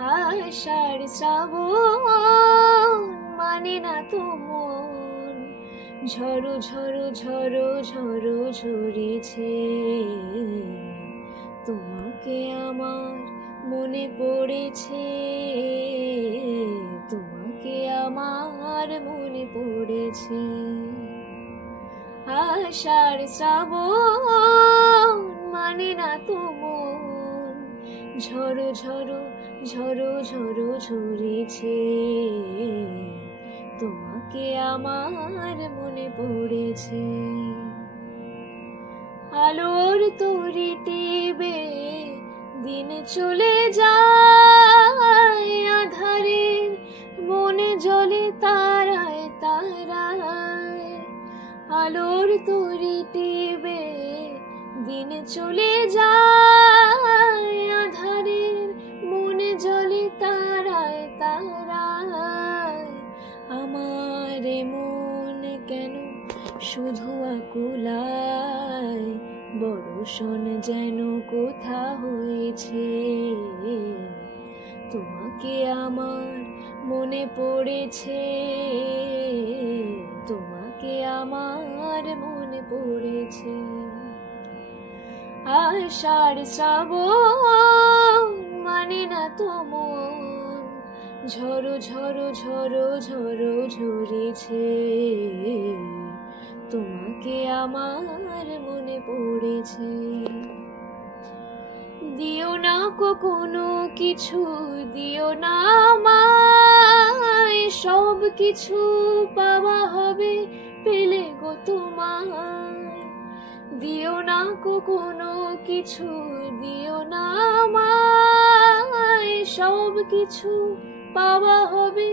আষাঢ় শ্রাবণ মানে না তো মন, ঝড়ো ঝড়ো ঝড়ো ঝড়ো ঝরেছে। তোমাকে আমার মনে পড়েছে, তোমাকে আমার মনে পড়েছে। আষাঢ় শ্রাবণ মানে না তো মন, ঝড়ো ঝড়ো ঝড়ো ঝড়ো ঝরেছে। তোমাকে আমার মনে পড়েছে। আলোর তরি টিবে দিন চলে যায়, আধারের মনে জ্বলে তারায় তারায়। আলোর তরি টিবে দিন চলে যায়, আধারের মনে জ্বলে তারায় তারায়। আমার মন কেন শুধু আকুলায়, বর্ষণ যেন কোথা হয়েছে। তোমাকে আমার মনে পড়েছে, তোমাকে আমার মনে পড়েছে। আষাঢ় শ্রাবণ মানে না তো মন, ঝড়ো ঝড়ো ঝড়ো ঝড়ো ঝরেছে। তোমাকে আমার মনে পড়েছে। দিও না কোনো কিছু, দিও না আমায়, সব কিছু পাওয়া হবে পেলে গো তোমায়। দিও না কোনো কিছু, দিও না আমায়, সব কিছু পাওয়া হবে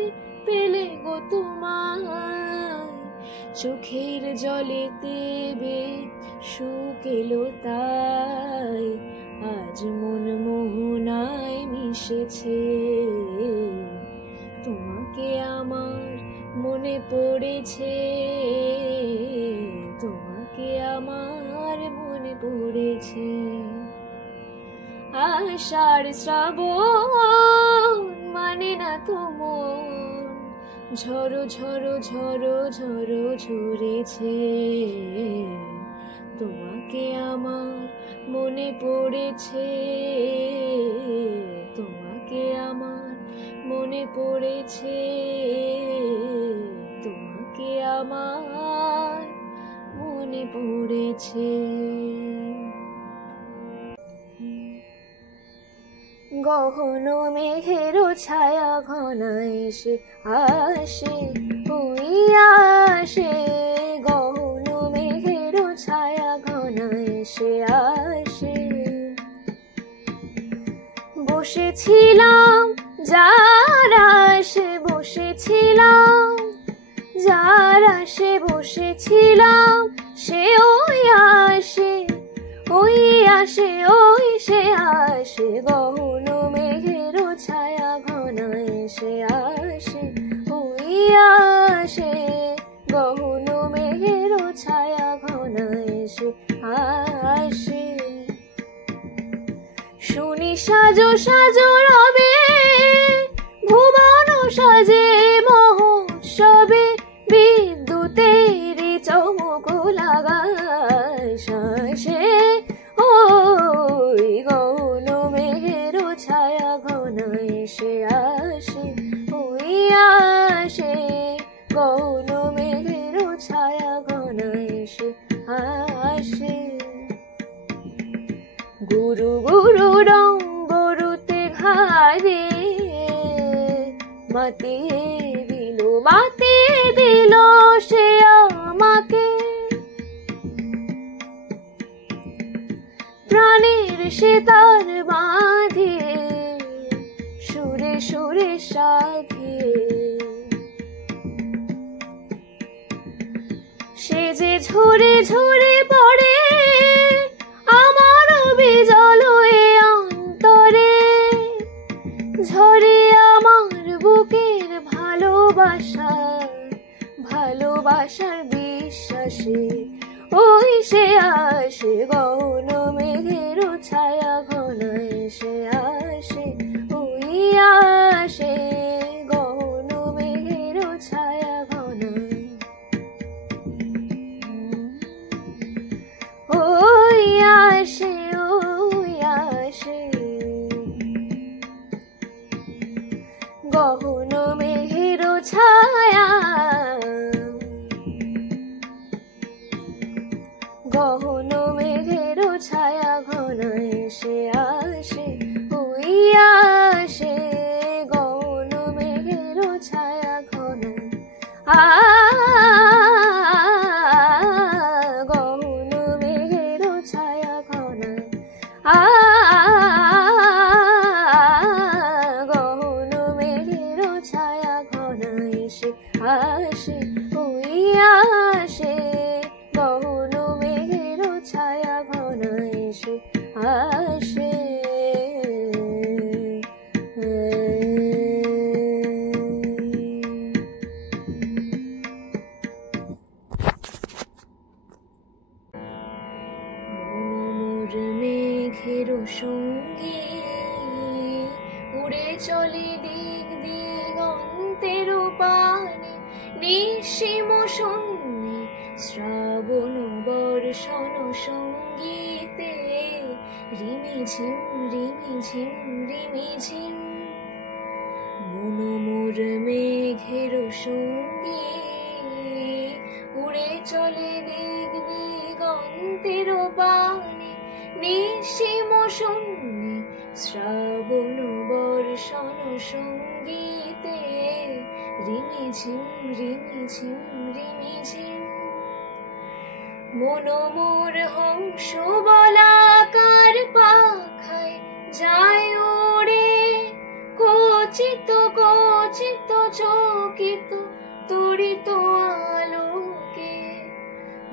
পেলে গো তোমায়। চোখের জলে দেবে সুখ এলো তাই, আজ মন মোহনায় মিশেছে। তোমাকে আমার মনে পড়েছে, তোমাকে আমার মনে পড়েছে। আষাঢ় শ্রাবণ মানে না তো মন, ঝড়ো ঝড়ো ঝড়ো ঝড়ো ঝরেছে। তোমাকে আমার মনে পড়েছে, তোমাকে আমার মনে পড়েছে। তোমাকে আমার মনে পড়েছে। গহন মেঘের ছায়া ঘনায় এসে আসে হইয়া আসে, গহন মেঘের ছায়া ঘনায় এসে আসে। বসেছিলাম যার আসে বসেছিলাম, যার আসে বসেছিলাম, সে ওই আসে ওই আসে ওই সে আসে। গহন মেঘের ছায়া ঘনায় এসে আসে ওই আসে, গহন মেঘের ছায়া ঘনায় এসে আসে। শুনি সাজো সাজো রবে ভুবন সাজে মহোৎসবে, বিদ্যুতের চমক লাগায় শ্বাসে। ওই গহন মেঘের ছায়া ঘনায় এসে আসে ওই আসে, গহন মেঘের ছায়া ঘনায় এসে আসে। গুরু গুরু রং গরুতে ঘাড়ে মাতিয়ে দিল সে আমাকে। প্রাণের সে তার বাঁধিয়ে সুরে সুরে সাধিয়ে, সে যে ঝরে ঝরে পড়ে আমার বিজল এ অন্তরে। ঝরে আমার বুকের ভালোবাসা, ভালোবাসার বিশ্বাসে। ওই সে আসে গহন মেঘের ছায়া ঘনায় এসে আসে ওই গহন মেঘের ছায়া, গহন মেঘের ছায়া ঘন এসে আসে হইয়া আসে, গহন মেঘের ছায়া ঘন গহন মেঘের ছায়া ঘন গহন মেঘের ছায়া ঘন এসে আসে হইয়া আসে, গহন মেঘের ছায়া ঘন এসে আসে। মেঘের সঙ্গী উড়ে চলে দিক দিগন্তের পানে, নিঃসীম শূন্যে শ্রাবণ বর্ষণ সঙ্গীতে রিমিঝিম রিমিঝিম রিমিঝিম। মন মোর মেঘের সঙ্গী উড়ে চলে দিক দিগন্তের পানে, নিঃসীম শূন্যে শ্রাবণ বর্ষণ সঙ্গীতে রিমিঝিম রিমিঝিম রিমিঝিম। মন মোর হংস বলাকার পাখায় যায় ওড়ে, কচিত কচিত চকিত তড়িত আলোকে।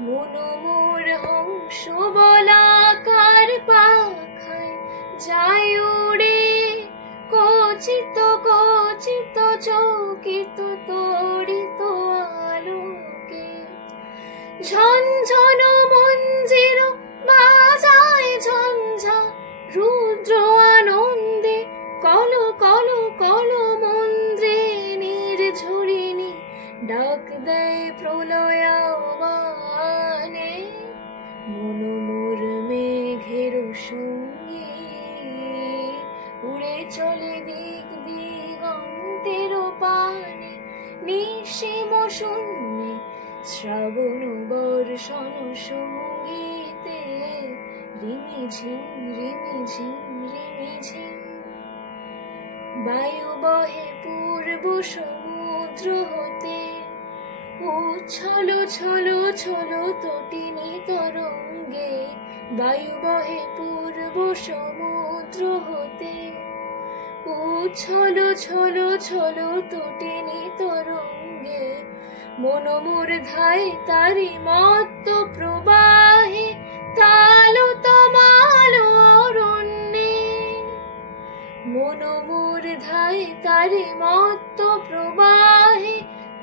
মন মোর হংস বলাকার পাখায় যায় ওড়ে, কচিত কচিত চকিত তড়িত আলোকে। ঝনঝন মঞ্জির বাজায় ঝঞ্ঝা রুদ্র আনন্দে, কল কল কল মন্দ্রে নির্ঝরিণী ডাক দেয় প্রলয় আহ্বানে। মন মোর মেঘের সঙ্গী উড়ে চলে দিক দিগন্তের পানে, নিঃসীম শূন্যে শ্রাবণ বর্ষণ সঙ্গীতে রিমিঝিম রিমিঝিম রিমিঝিম। বায়ু বহে পূর্ব সমুদ্র হতে, উচ্ছল ছল ছল তটিনী তরঙ্গে। বায়ু বহে পূর্ব সমুদ্র হতে, উচ্ছল ছল ছল তটিনী তরঙ্গে। মন মোর ধায় তারি মত্ত প্রবাহে, তাল তমাল অরণ্যে। মন মোর ধায় তারি মত্ত প্রবাহে,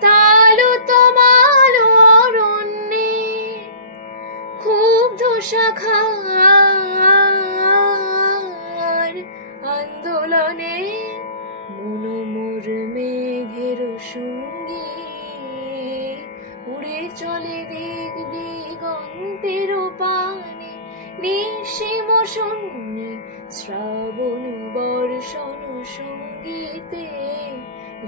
তাল তমাল অরণ্যে। ক্ষুব্ধ শাখার আন্দোলনে, মন মোর মেঘের সঙ্গী উড়ে চলে দিক দিগন্তের পানে, নিঃসীম শূন্যে শ্রাবণ বর্ষণ সঙ্গীতে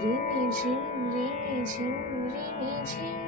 রিমিঝিম রিমিঝিম রিমিঝিম।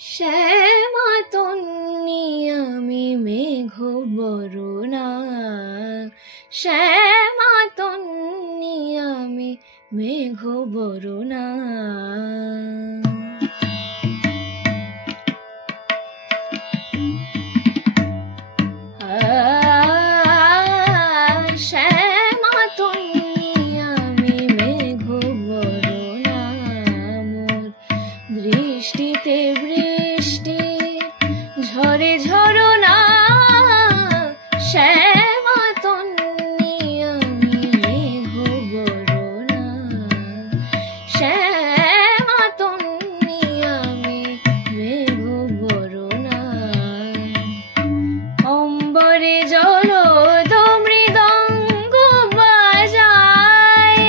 শ্যামা তন্নি আমি মেঘ বরুণা, শ্যামা তন্নি আমি মেঘ বরুণা। দৃষ্টিতে বৃষ্টি ঝরে ঝরনা শ্যামা তন্নি আমি মেঘ বরণা শ্যামা তন্নি আমি মেঘ বরণা অম্বরে জলদ মৃদঙ্গ বাজায়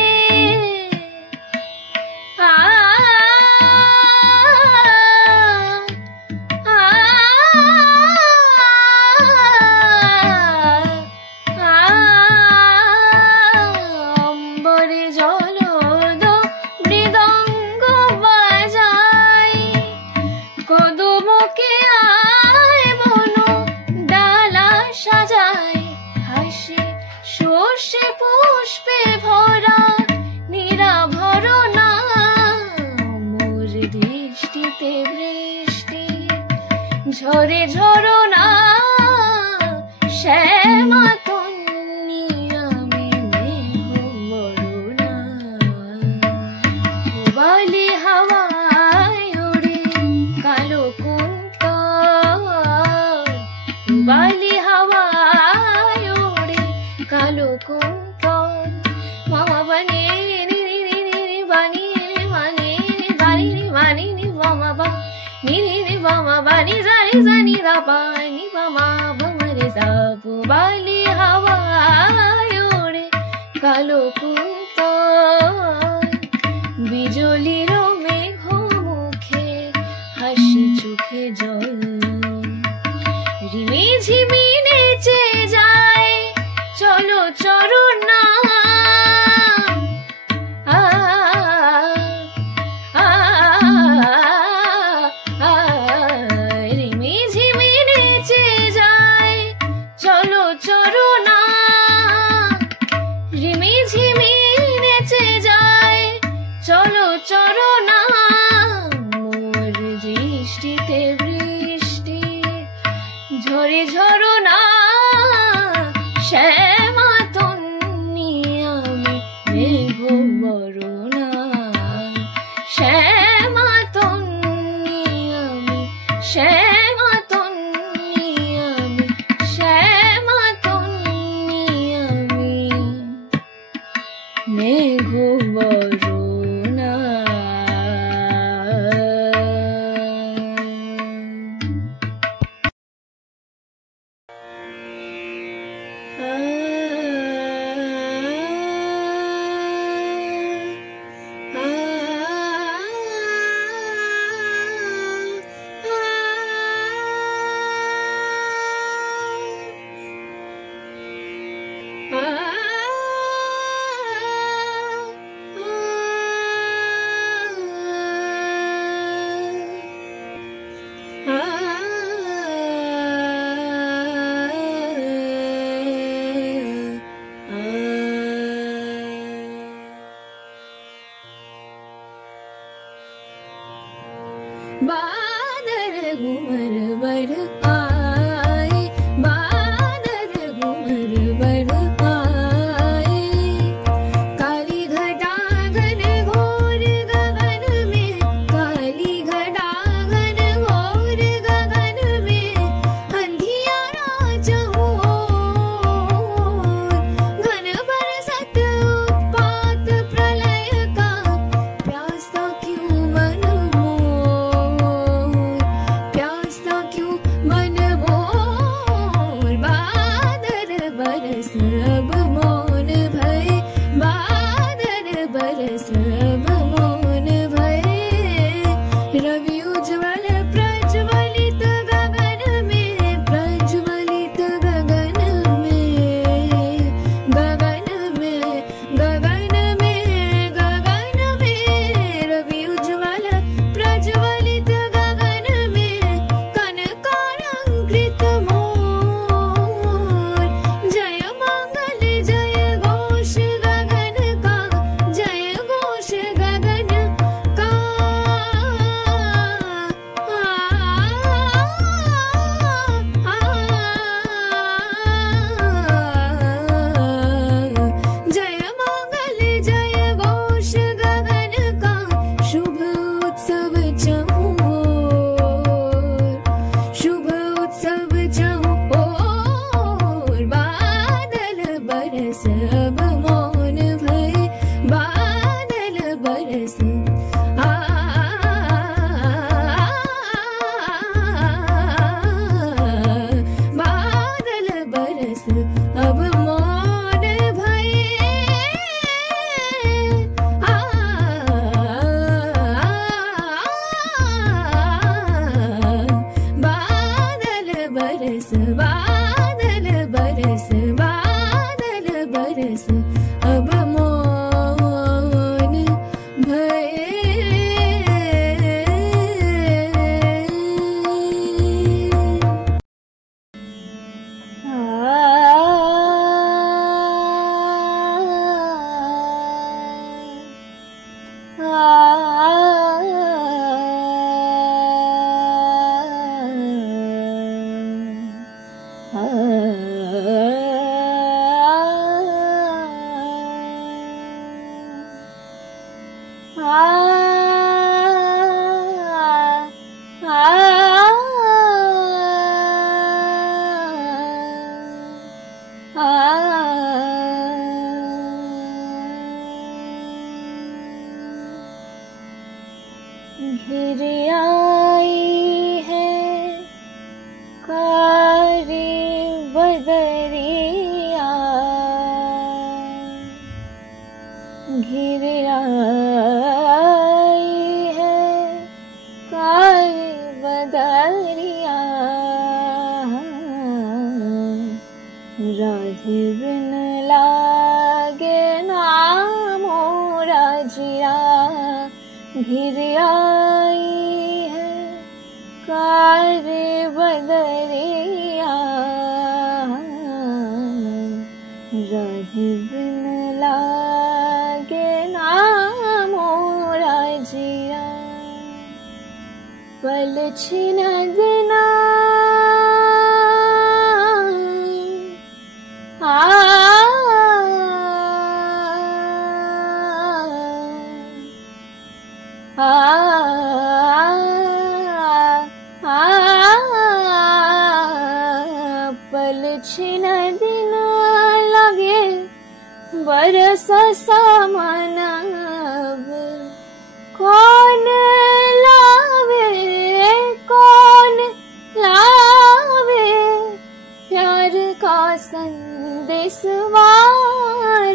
অম্বরে জলদ মৃদঙ্গ বাজায় কদমকে আয় বন ডালা সাজায় হাসি সর্ষে পুষ্পে ভরা নিরাভরণা মোর দৃষ্টিতে বৃষ্টি ঝরে ঝরনা শ্যামা তন্নি আমি মেঘ বরণা বালি হাওয়ায় ওড়ে কালো কুন্ত বালি হাওয়ায় ওড়ে কালো কুন্ত মামা বানি নি নি নি নি বানি নি বানি নি বানি নি বানি নি মামা বা নি নি নি মামা বানি জানি জানি দা বানি মামা বামরে সাপু বালি হাওয়ায় ওড়ে কালো কুন্ত বিজলির মেঘ মুখে হাসি চোখে জল রিমি ঝিমি নেচে যায় চলো চরণা রিমি ঝিমি নেচে যায় চলো চরণা রিমি ঝিমি নেচে যায় চলো চরণা মোর দৃষ্টিতে বৃষ্টি ঝরে ঝরনা শ্যামা তন্নি আমি মেঘ বরণা শ্যামা তন্নি আমি শ্যামা তন্নি আমি শ্যামা তন্নি আমি মেঘ বরণা बादल घुमर बर आए बादल घुमर बर आए काली घटा घन घोर गगन में काली घटा घन घोर गगन में अंधियारा चहुओर घन बरसत उत्पात प्रलय का प्यासा क्यों मन प्यासा क्यों मन मोर बादल बरस अब मौन भय बादल बरस अब मौन भय रवि उज्ज्वल प्रज्वलित गगन में प्रज्वलित गगन में गगन में गगन में गगन में रवि उज्ज्वल प्रज्वलित गगन में कनकारंकृत मोर जय मंगल जय घोष गगन का जय घोष गगन का पल छिन दिना पल छिन दिना लगे बरस समानब कौन लावे प्यार का संदेशवा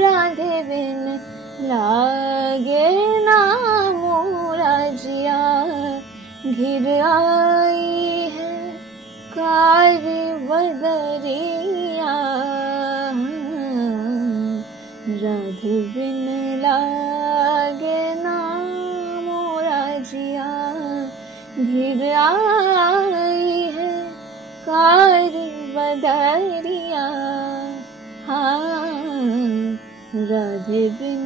राधे बिन लागे ना मोरा जिया घिर आई है कार बदरिया राधे बिन लागे ना मोरा जिया घिर आई है कार बदरिया हाँ राधे बिन